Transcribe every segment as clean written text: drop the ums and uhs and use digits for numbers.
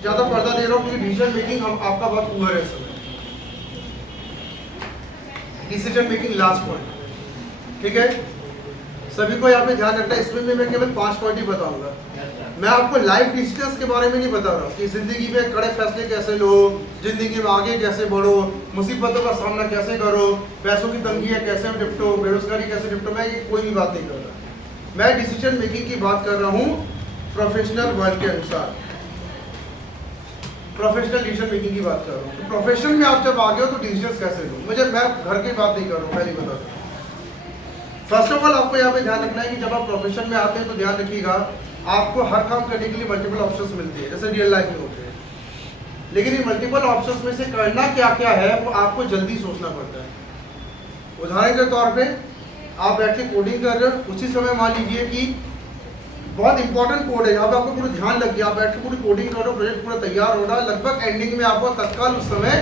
ज़्यादा पर्दा दे रहा हूँ क्योंकि डिसीजन मेकिंग हम आपका बहुत पुअर है समय। डिसीजन मेकिंग लास्ट पॉइंट, ठीक है। सभी को यहाँ पे ध्यान रखना है। इसमें भी मैं केवल 5 पॉइंट ही बताऊंगा। मैं आपको लाइफ डिसीजंस के बारे में नहीं बता रहा कि जिंदगी में कड़े फैसले कैसे लो, जिंदगी में आगे कैसे बढ़ो, मुसीबतों का सामना कैसे करो, पैसों की तंगी है कैसे निपटो, बेरोजगारी कैसे निपटो। मैं ये कोई भी बात नहीं कर रहा। मैं डिसीजन मेकिंग की बात कर रहा हूँ प्रोफेशनल वर्ल्ड के अनुसार, प्रोफेशनल डिसीजन मेकिंग की बात कर रहा हूँ। तो प्रोफेशन में आप जब आ गए हो तो डिसीजन कैसे लो। मैं घर की बात नहीं कर रहा हूँ, पहले बता दूँ। फर्स्ट ऑफ ऑल आपको यहाँ पे ध्यान रखना है कि जब आप प्रोफेशन में आते हैं तो ध्यान रखिएगा आपको हर काम करने के लिए मल्टीपल ऑप्शंस मिलते हैं जैसे रियल लाइफ में होते हैं, लेकिन इन मल्टीपल ऑप्शंस में से करना क्या क्या है वो आपको जल्दी सोचना पड़ता है। उदाहरण के तौर पे आप बैठ के कोडिंग कर रहे हो, उसी समय मान लीजिए कि बहुत इंपॉर्टेंट कोड है, यहाँ पे आपको पूरा ध्यान लग गया, आप बैठ के पूरी कोडिंग कर रहे हो, प्रोजेक्ट पूरा तैयार हो रहा है, लगभग एंडिंग में आपको तत्काल उस समय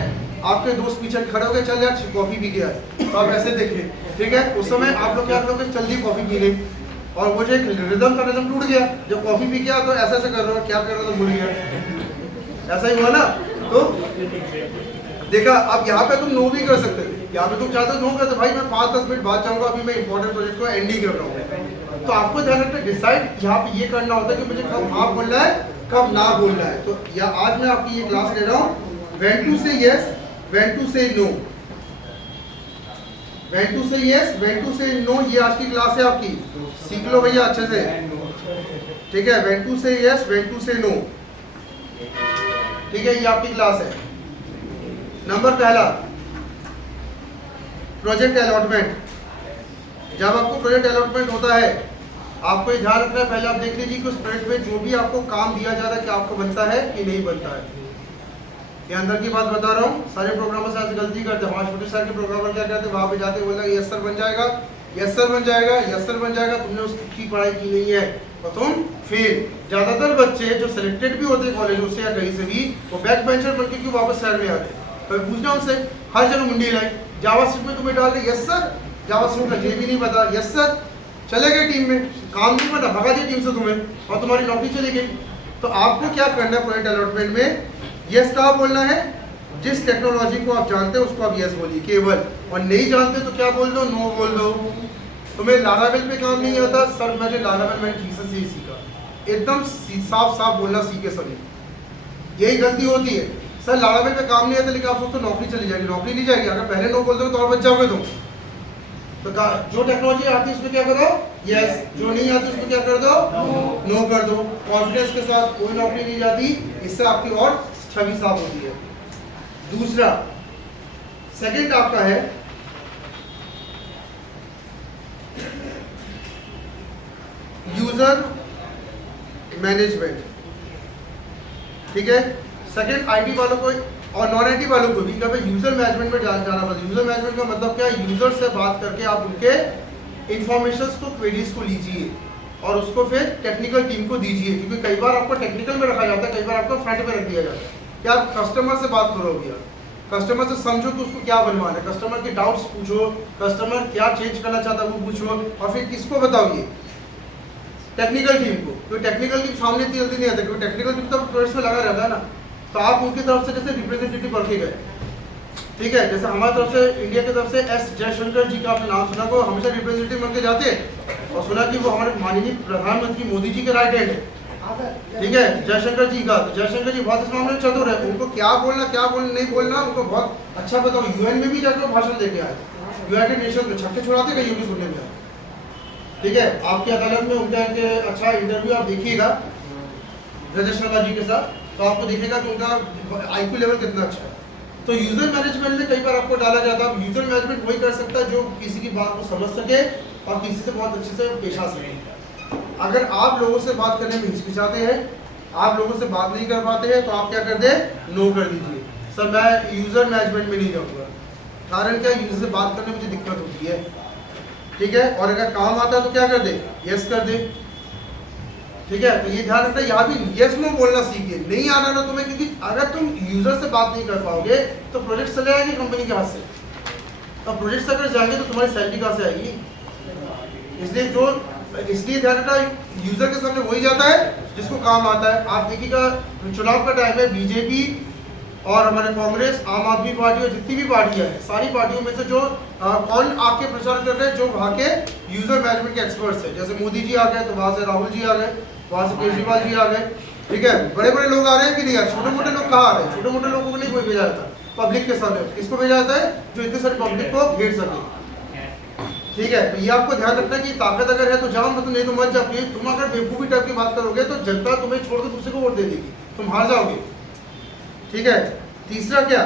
आपके दोस्त पीछे खड़े हो गए, चल यार कॉफी पी के आए, तो आप ऐसे देखिए, ठीक है। उस समय आप लोग क्या करोगे, जल्दी कॉफी पी लें, और वो जो एक रिदम का रिदम टूट गया, जब कॉफी पी गया तो ऐसे ऐसे कर रहे हो, क्या कर रहे हो तो भूल गया, ऐसा ही हुआ ना। तो देखा, अब यहाँ पे तुम नो भी कर सकते थे, यहाँ पे तुम चाहते हो नो कर, तो भाई मैं 5-10 मिनट बाद जाऊँगा, अभी मैं इंपॉर्टेंट प्रोजेक्ट को एंड ही कर रहा हूँ। तो आपको ध्यान रखना, डिसाइड यहाँ पे ये करना होता है कि मुझे कब हाँ बोलना है, कब ना बोलना है। तो या आज मैं आपकी ये क्लास ले रहा हूँ, when to say yes, when to say no, when to say yes, when to say no, ये आज की क्लास है आपकी, सीख लो भैया अच्छे से, ठीक है। when to say yes, when to say no, ठीक है, ये आपकी क्लास है। नंबर पहला, प्रोजेक्ट अलॉटमेंट। जब आपको प्रोजेक्ट अलॉटमेंट होता है आपको ये ध्यान रखना है, पहले आप देख लीजिए कि उस प्रोजेक्ट में जो भी आपको काम दिया जा रहा है कि आपको बनता है कि नहीं बनता है। ये अंदर की बात बता रहा हूँ, सारे प्रोग्रामर से गलती करते हैं। हमारे छोटे साल के प्रोग्रामर क्या करते हैं, वहाँ पे जाते बोला यस सर बन जाएगा, यस सर बन जाएगा, यस सर बन जाएगा, तुमने उसकी पढ़ाई की नहीं है और तुम फेल। ज़्यादातर बच्चे जो सिलेक्टेड भी होते हैं कॉलेजों से या कहीं से भी, वो बैक बेंचर बन के क्यों वापस शहर में आते हैं। तो पूछना उनसे, हर जगह मुंडी लाई, जावास्क्रिप्ट में तुम्हें डाल रहे यस सर, जावास्क्रिप्ट का जे भी नहीं पता, यस सर, चले गए टीम में, काम नहीं पता, भगा दिया टीम से तुम्हें और तुम्हारी नौकरी चली गई। तो आपको क्या करना है प्रोजेक्ट अलॉटमेंट में, यस कहाँ बोलना है, जिस टेक्नोलॉजी को आप जानते हो उसको आप यस बोलिए केवल, और नहीं जानते तो क्या बोल दो, नो बोल दो। तुम्हें लारावेल पे काम नहीं आता, सर मैंने लारावेल मैंने जीसस से ही सीखा, एकदम साफ साफ बोलना सीखे सभी। यही गलती होती है, सर लारावेल पे काम नहीं आता लेकिन आप सोचते नौकरी चली जाएगी, नौकरी नहीं जाएगी, अगर पहले नो बोल दो तो और बच जाओगे तुम। तो जो टेक्नोलॉजी आती है उसमें क्या करो, यस, जो नहीं आती उसमें क्या कर दो, नो कर दो। कॉन्फिडेंस के साथ कोई नौकरी नहीं जाती, इससे आपकी और छवि साफ होती है। दूसरा, सेकंड आपका है यूजर मैनेजमेंट, ठीक है। सेकंड आईटी वालों को और नॉन आईटी वालों को भी कभी यूजर मैनेजमेंट में जाना पड़ता है। यूजर मैनेजमेंट का मतलब क्या है, यूजर से बात करके आप उनके इंफॉर्मेशंस को, क्वेरीज को लीजिए और उसको फिर टेक्निकल टीम को दीजिए, क्योंकि कई बार आपको टेक्निकल में रखा जाता है, कई बार आपको फ्रंट में रख दिया जाता है। क्या आप कस्टमर से बात करोगे, कस्टमर से समझो कि उसको क्या बनवाना है, कस्टमर के डाउट्स पूछो, कस्टमर क्या चेंज करना चाहता है वो पूछो, और फिर किसको बताओगे, टेक्निकल टीम को। तो टेक्निकल टीम सामने इतनी जल्दी नहीं आता क्योंकि टेक्निकल टीम तो प्रोजेक्ट में लगा रहता है ना। तो आप उनकी तरफ से जैसे रिप्रेजेंटेटिव रखे गए, ठीक है। जैसे हमारी तरफ से, इंडिया की तरफ से एस जयशंकर जी का आपने नाम सुना, को हमेशा रिप्रेजेंटेटिव बन के जाते हैं, और सुना कि वो हमारे माननीय प्रधानमंत्री मोदी जी के राइट हैंड है, ठीक है, जयशंकर जी का। तो जयशंकर जी बहुत इस मामले में चतुर है, उनको क्या बोलना क्या बोलना नहीं बोलना उनको बहुत अच्छा पता। यूएन में भी जाकर भाषण देके आए, यूनाइटेड नेशन में छक्के छुड़ाते कहीं भी सुनने में, ठीक है। आपकी अदालत में उनका एक अच्छा इंटरव्यू आप देखिएगा रजत शर्मा जी के साथ, तो आपको दिखेगा कि उनका आईक्यू लेवल कितना अच्छा है। तो यूजर मैनेजमेंट में कई बार आपको डाला जाता है। यूजर मैनेजमेंट वही कर सकता है जो किसी की बात को समझ सके और किसी से बहुत अच्छे से पेश आ सके। अगर आप लोगों से बात करने में हिचकिचाते हैं, आप लोगों से बात नहीं कर पाते हैं, तो आप क्या कर दे, नो कर दीजिए, सर मैं यूजर मैनेजमेंट में नहीं जाऊँगा। कारण क्या, यूजर से बात करने में मुझे दिक्कत होती है, ठीक है। और अगर काम आता है तो क्या कर दे, यस कर दे, ठीक है। तो ये ध्यान रखना, यहाँ भी यस नो बोलना सीखिए, नहीं आना ना तुम्हें, क्योंकि अगर तुम यूजर से बात नहीं कर पाओगे तो प्रोजेक्ट चले आएंगे कंपनी के हाथ से। अब प्रोजेक्ट से अगर जाएंगे तो तुम्हारी सैलरी कहाँ से आएगी। इसलिए जो इसलिए ध्यान रखना, यूजर के सामने वही जाता है जिसको काम आता है। आप देखिएगा चुनाव का टाइम है, बीजेपी और हमारे कांग्रेस, आम आदमी पार्टी और जितनी भी पार्टियां हैं, सारी पार्टियों में से जो कौन आके प्रचार कर रहे हैं, जो वहाँ के यूजर मैनेजमेंट के एक्सपर्ट्स हैं। जैसे मोदी जी आ गए तो वहाँ से राहुल जी आ गए, वहाँ से केजरीवाल जी आ गए, ठीक है। बड़े बड़े लोग आ रहे हैं कि नहीं यार, छोटे मोटे लोग कहाँ आ रहे हैं? छोटे मोटे लोगों को नहीं कोई भेजा जाता पब्लिक के सामने। किसको भेजा जाता है? जो इतने सारी पब्लिक को घेर सके, ठीक है। तो ये आपको ध्यान रखना कि ताकत अगर है तो जाओ, मतलब नहीं तो मत जाओ। तुम अगर बेवकूफी टाइप की बात करोगे तो जनता तुम्हें छोड़ के दूसरे को वोट दे देगी, तुम हार जाओगे, ठीक है। तीसरा क्या,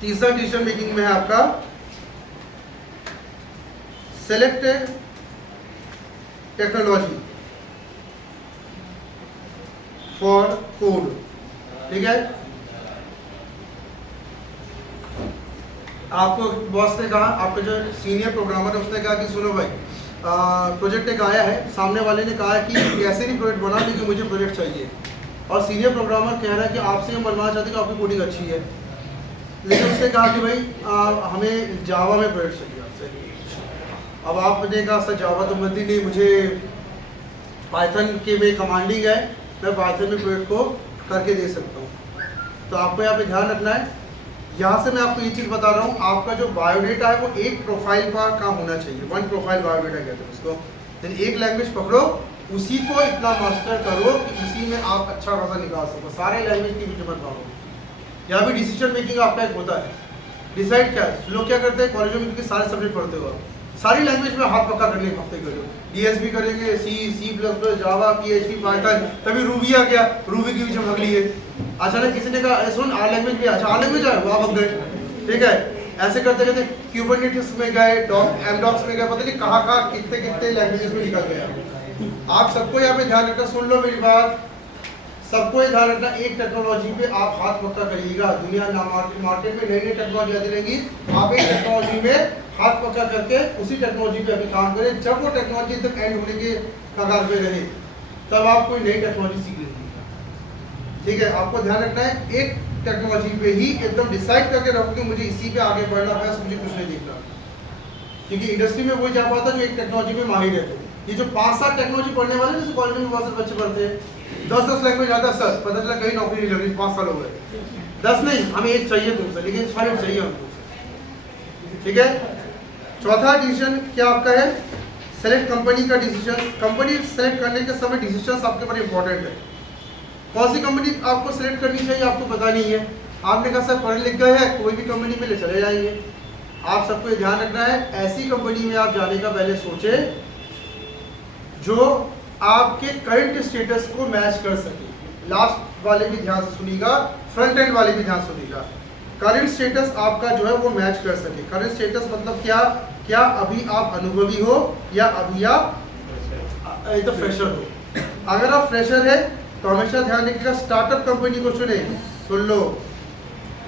तीसरा डिसीजन मेकिंग में है आपका सेलेक्ट टेक्नोलॉजी फॉर कोड, ठीक है। आपको बॉस ने कहा, आपका जो सीनियर प्रोग्रामर है उसने कहा कि सुनो भाई, प्रोजेक्ट एक आया है, सामने वाले ने कहा कि कैसे नहीं प्रोजेक्ट बना, लेकिन मुझे प्रोजेक्ट चाहिए। और सीनियर प्रोग्रामर कह रहा है कि आपसे हम बनवाना चाहते हैं कि आपकी कोडिंग अच्छी है, लेकिन उसने कहा कि भाई हमें जावा में प्रोजेक्ट चाहिए आपसे। अब आपने कहा सर जावा तो मत ही नहीं, मुझे पाइथन के में कमांडिंग है, मैं पाइथन में प्रोजेक्ट को करके दे सकता हूँ। तो आपको यहाँ पे ध्यान रखना है, यहाँ से मैं आपको ये चीज़ बता रहा हूँ, आपका जो बायोडेटा है वो एक प्रोफाइल का काम होना चाहिए, वन प्रोफाइल बायोडेटा कहते हैं उसको। तो एक लैंग्वेज पकड़ो, उसी को इतना मास्टर करो कि उसी में आप अच्छा खासा निकाल सको, सारे लैंग्वेज की बीच मत मारो। यहाँ भी डिसीजन मेकिंग आपका एक होता है, डिसाइड क्या है। लोग क्या करते हैं कॉलेजों में, क्योंकि सारे सब्जेक्ट पढ़ते हो, सारी लैंग्वेज में हाथ पक्का करने के हफ्ते करो, डीएसपी करेंगे, सी प्लस प्लस, जावा, पीएचपी, पाइथन, तभी रूबी आ गया, रूबी की बीच भग लिए। अचानक किसी ने कहा सुन आर लैंग्वेज भी, अच्छा आर लैंग्वेज आए, वहाँ भग गए, ठीक है। ऐसे करते करते क्यूबरनेटिक्स में गए, एमडॉक्स में गए, पता नहीं कहाँ कहाँ कितने कितने लैंग्वेजेस में निकल गया। आप सबको यहाँ पे ध्यान रखना, सुन लो मेरी बात, सबको ये ध्यान रखना, एक टेक्नोलॉजी पे आप हाथ पक्का करिएगा। दुनिया मार्केट में नई नई टेक्नोलॉजी आती रहेंगी, आप एक टेक्नोलॉजी में हाथ पक्का करके उसी टेक्नोलॉजी पे अभी काम करें। जब वो टेक्नोलॉजी तक एंड होने के कगार पे रहे, तब आप कोई नई टेक्नोलॉजी सीख लीजिएगा, ठीक है। आपको ध्यान रखना है, एक टेक्नोलॉजी पे ही एकदम डिसाइड करके रखो कि मुझे इसी पे आगे बढ़ना है, मुझे कुछ नहीं देखना, क्योंकि इंडस्ट्री में वही जा पाता जो एक टेक्नोलॉजी में माहिर है। ये जो 5-7 टेक्नोलॉजी पढ़ने वाले जैसे कॉलेज में बहुत सारे बच्चे पढ़ते हैं, 10-10 लैंग्वेज आता है सर, पता चला कहीं नौकरी नहीं लग रही, 5 साल हो गए। 10 नहीं, हमें एक चाहिए तुमसे, लेकिन सॉलिड चाहिए हमको, ठीक है। चौथा डिसीजन क्या आपका है, सेलेक्ट कंपनी का डिसीजन। कंपनी सेलेक्ट करने के समय डिसीजन आपके बड़े इंपॉर्टेंट है। कौन सी कंपनी आपको सेलेक्ट करनी चाहिए आपको पता नहीं है, आपने कहा सर पढ़े लिख गए हैं, कोई भी कंपनी में ले चले जाएंगे। आप सबको ये ध्यान रखना है, ऐसी कंपनी में आप जाने का पहले सोचे जो आपके करंट स्टेटस को मैच कर सके। लास्ट वाले भी ध्यान से सुनिएगा, फ्रंट एंड वाले भी ध्यान से सुनिएगा। करंट स्टेटस आपका जो है वो मैच कर सके। करंट स्टेटस मतलब क्या, क्या अभी आप अनुभवी हो या अभी आप तो फ्रेशर हो। अगर आप फ्रेशर है तो हमेशा ध्यान रखिएगा स्टार्टअप कंपनी को चुने। सुन लो,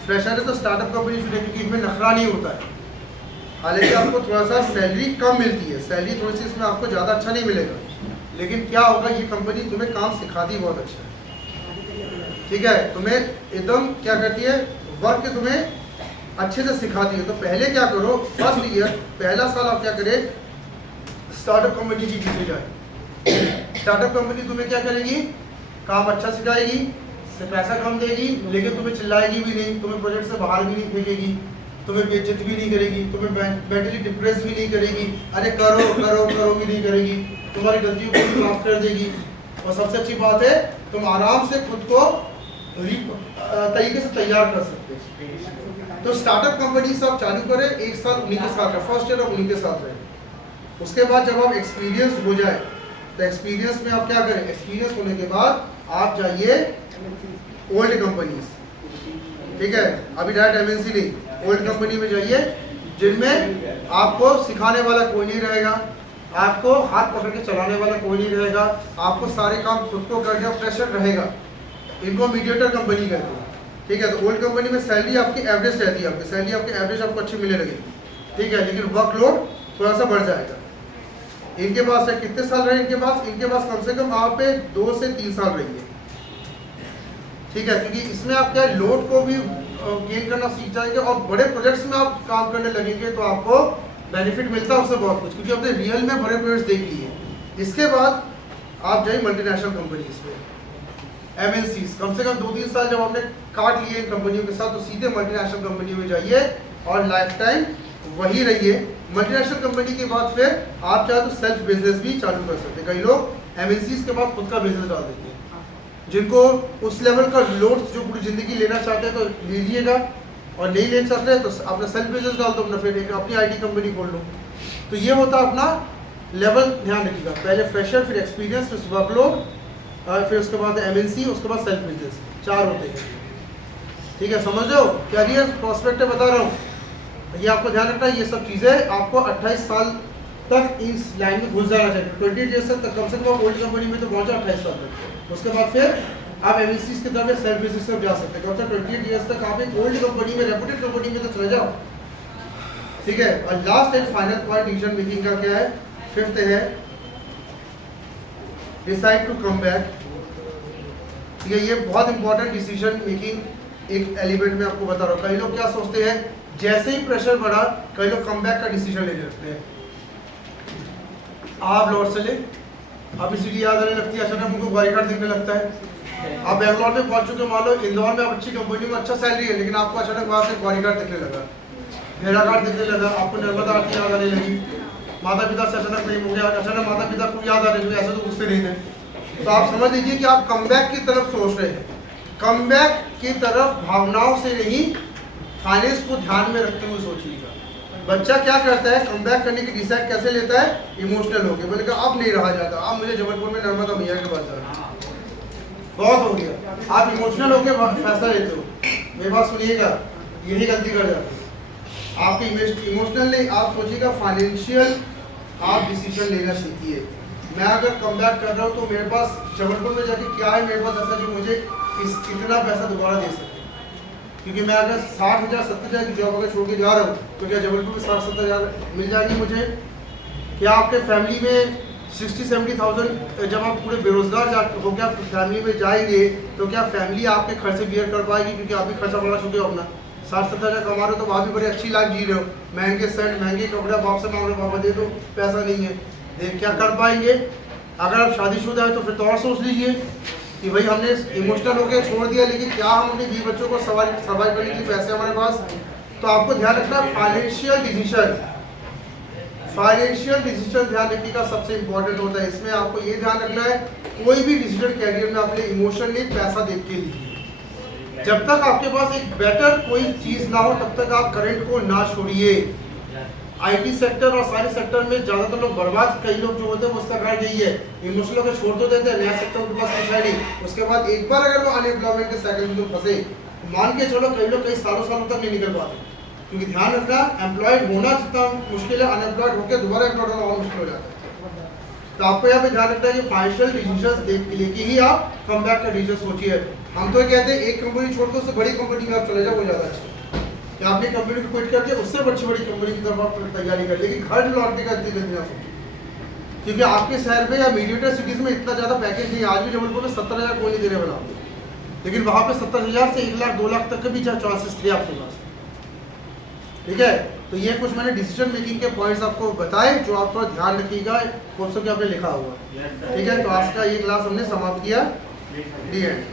फ्रेशर है तो स्टार्टअप कंपनी चुने, क्योंकि इसमें नखरा नहीं होता है। हालांकि आपको थोड़ा सा सैलरी कम मिलती है, सैलरी थोड़ी सी इसमें आपको ज़्यादा अच्छा नहीं मिलेगा, लेकिन क्या होगा ये कंपनी तुम्हें काम सिखाती बहुत अच्छा है, ठीक है। तुम्हें एकदम क्या करती है, वर्क तुम्हें अच्छे से सिखाती है। तो पहले क्या करो, फर्स्ट ईयर पहला साल आप क्या करें, स्टार्टअप कंपनी की पीछे जाए। स्टार्टअप कंपनी तुम्हें क्या करेगी, काम अच्छा सिखाएगी, पैसा कम देगी, लेकिन तुम्हें चिल्लाएगी भी नहीं, तुम्हें प्रोजेक्ट से बाहर भी नहीं फेंकेगी, तुम्हें बेइज्जत भी नहीं करेगी, तुम्हें मेंटली डिप्रेस भी नहीं करेगी, अरे करो करो करो भी नहीं करेगी, तुम्हारी गलतियों को भी माफ कर देगी। और सबसे अच्छी बात है, तुम आराम से खुद को तरीके से तैयार कर सकते हो। तो स्टार्टअप कंपनी सब चालू करें, एक साल उन्हीं के साथ रहे, फर्स्ट ईयर उन्हीं के साथ रहे। उसके बाद जब आप एक्सपीरियंस हो जाए तो एक्सपीरियंस में आप क्या करें, एक्सपीरियंस होने के बाद आप जाइए ओल्ड कंपनीज, ठीक है। अभी डायरेक्ट एमएनसी नहीं, ओल्ड कंपनी में जाइए जिनमें आपको सिखाने वाला कोई नहीं रहेगा, आपको हाथ पकड़ के चलाने वाला कोई नहीं रहेगा, आपको सारे काम खुद को करने का प्रेशर रहेगा। इनको मीडिएटर कंपनी कहते हैं, ठीक है। तो ओल्ड कंपनी में सैलरी आपकी एवरेज रहती है, आपकी सैलरी आपकी एवरेज आपको अच्छी मिलने लगेगी, ठीक है, लेकिन वर्कलोड थोड़ा सा बढ़ जाएगा। इनके पास है कितने साल रहे, इनके पास कम से कम आप 2 से 3 साल रहिए, ठीक है, क्योंकि इसमें आप क्या लोड को भी गेन करना सीख जाएंगे और बड़े प्रोजेक्ट्स में आप काम करने लगेंगे तो आपको बेनिफिट मिलता है उससे बहुत कुछ, क्योंकि आपने रियल में बड़े प्लेयर्स देख लिए। इसके बाद आप जाइए मल्टीनेशनल कंपनीज पे, MNCs, कम से कम 2-3 साल जब आपने काट लिए इन कंपनियों के साथ, तो सीधे मल्टीनेशनल कंपनियों में जाइए और लाइफ टाइम वही रहिए। मल्टीनेशनल कंपनी के बाद फिर आप चाहे तो सेल्फ बिजनेस भी चालू कर सकते हैं। कई लोग MNCs के बाद खुद का बिजनेस डाल देते हैं, जिनको उस लेवल का लोड जो पूरी ज़िंदगी लेना चाहते हैं तो लीजिएगा, और नहीं लेना चाहते हैं तो अपना सेल्फ बिजनेस डाल दो, अपना फिर एक अपनी IT कंपनी खोल लो। तो ये होता है अपना लेवल, ध्यान रखिएगा, पहले फ्रेशर, फिर एक्सपीरियंस, फिर वर्कलोड, फिर उसके बाद MNC, उसके बाद सेल्फ बिजनेस, 4 होते हैं। ठीक है, समझ रहे हो? कैरियर प्रोस्पेक्ट बता रहा हूँ, ये आपको ध्यान रखना है। ये सब चीज़ें आपको 28 साल तक इस लाइन में घुस जाना चाहिए। 20 ईयर्स तक कम से कम आप ओल्ड कंपनी में तो पहुँचा 28 साल तक, उसके बाद फिर आप MNCs की तरफ सेल्फ बिजनेस से जा सकते हैं। कम से कम 28 ईयर्स तक आप एक ओल्ड कंपनी में, रेपुटेड कंपनी में तो चले जाओ। ठीक है, और last and final point decision making का क्या है, 5th है डिसाइड टू कम बैक। ठीक है, ये बहुत इंपॉर्टेंट डिसीजन मेकिंग एक एलिमेंट में आपको बता रहा हूँ। कई लोग क्या सोचते हैं, जैसे ही प्रेशर बढ़ा कई लोग कम बैक का डिसीजन लेने लगते हैं। आप लौट चले, अब इसीलिए याद आने लगती है, अचानक उनको बॉयकॉट दिखने लगता है। आप बेंगलोर में पहुंच चुके, मान लो इंदौर में आप अच्छी कंपनी में अच्छा सैलरी है, लेकिन आपको अचानक वहाँ से बॉयकॉट दिखने लगा, भेड़ाघाट दिखने लगा, आपको नर्मदा आरती याद आने लगी, माता पिता से अचानक प्रेम हो गया, अचानक माता पिता को याद आ रहे, ऐसे तो गुस्से नहीं थे। तो आप समझ लीजिए कि आप कमबैक की तरफ सोच रहे हैं, कमबैक की तरफ भावनाओं से नहीं, फाइनेंस को ध्यान में रखते हुए सोचिएगा। बच्चा क्या करता है, कमबैक करने की डिसाइड कैसे लेता है, इमोशनल होकर, बोले कि अब नहीं रहा जाता, अब मुझे जबलपुर में नर्मदा मैया के पास जाना है, बहुत हो गया। आप इमोशनल होकर फैसला लेते हो, मेरी बात सुनिएगा, यही गलती कर जाते हो। आपके इमोशनल नहीं, आप सोचिएगा फाइनेंशियल, आप डिसीजन लेना सीखिए। मैं अगर कमबैक कर रहा हूँ तो मेरे पास जबलपुर में जाके क्या है मेरे पास ऐसा जो मुझे इतना पैसा दोबारा दे सके, क्योंकि मैं अगर 60,000 70,000 की जॉब अगर छोड़ के जा रहा हूँ तो क्या जबलपुर में 60-70,000 मिल जाएगी मुझे? क्या आपके फैमिली में 60-70,000 जब आप पूरे बेरोजगार हो गया फैमिली में जाएंगे तो क्या फैमिली आपके खर्चे बियर कर पाएगी? क्योंकि आप भी खर्चा बढ़ा चुके हो अपना, 60-70,000 कमा रहे हो तो आप भी बड़ी अच्छी लाइफ जी रहे हो, महंगे सेट महंगे कपड़े बाप से मांग रहे हो, पापा दे दो, पैसा नहीं है, देख क्या कर पाएंगे? अगर आप शादीशुदा है तो फिर तो और सोच लीजिए कि भाई हमने इमोशनल होकर छोड़ दिया, लेकिन क्या हम अपने 20 बच्चों को सर्वाइव करने के लिए पैसे हमारे पास? तो आपको ध्यान रखना फाइनेंशियल डिसीजन ध्यान रखिएगा, सबसे इंपॉर्टेंट होता है। इसमें आपको ये ध्यान रखना है कोई भी डिसीजन कैरियर में आपने इमोशन नहीं, पैसा देख के लीजिए। जब तक आपके पास एक बेटर कोई चीज ना हो तब तक आप करंट को ना छोड़िए। IT सेक्टर और सारे सेक्टर में ज्यादातर लोग बर्बाद, कई लोग जो होते हैं वो उसका कारण यही है, इमोशनल होकर छोड़ तो देते हैं, नया सेक्टर उनके पास कुछ है नहीं, उसके बाद एक बार अगर वो अनएम्प्लॉयमेंट के साइकिल में तो फंसे, मान के चलो कई लोग कई सालों तक नहीं निकल पाते, क्योंकि ध्यान रखना एम्प्लॉयड होना जितना मुश्किल है, अनएम्प्लॉयड होकर दोबारा एम्प्लॉयड होना और मुश्किल हो जाता है। तो आपको यहाँ पे ध्यान रखना है कि फाइनेंशियल डिसीजन लेके ही आप कमबैक का डिसीजन सोचिए। हम तो कहते हैं एक कंपनी छोड़ कर उससे बड़ी कंपनी में आप चले जाओ, वो ज़्यादा अच्छा कि आपने कंपनी को क्विट करके उससे बड़ी कंपनी की तरफ आप तैयारी कर, लेकिन घर लौटने का इतनी जल्दी ना सोचिए, क्योंकि आपके शहर में या मीडिएटर सिटीज़ में इतना ज़्यादा पैकेज नहीं। आज भी जबलपुर में 70,000 कोई नहीं देने वाला, लेकिन वहाँ पे 70,000 से 1 लाख 2 लाख तक के भी चांसेस थे आपके पास। ठीक है, तो ये कुछ मैंने डिसीजन मेकिंग के पॉइंट्स आपको बताए जो आप थोड़ा ध्यान रखिएगा, कोर्सों के आपने लिखा हुआ। ठीक है, तो आज का ये क्लास हमने समाप्त किया, दी एंड।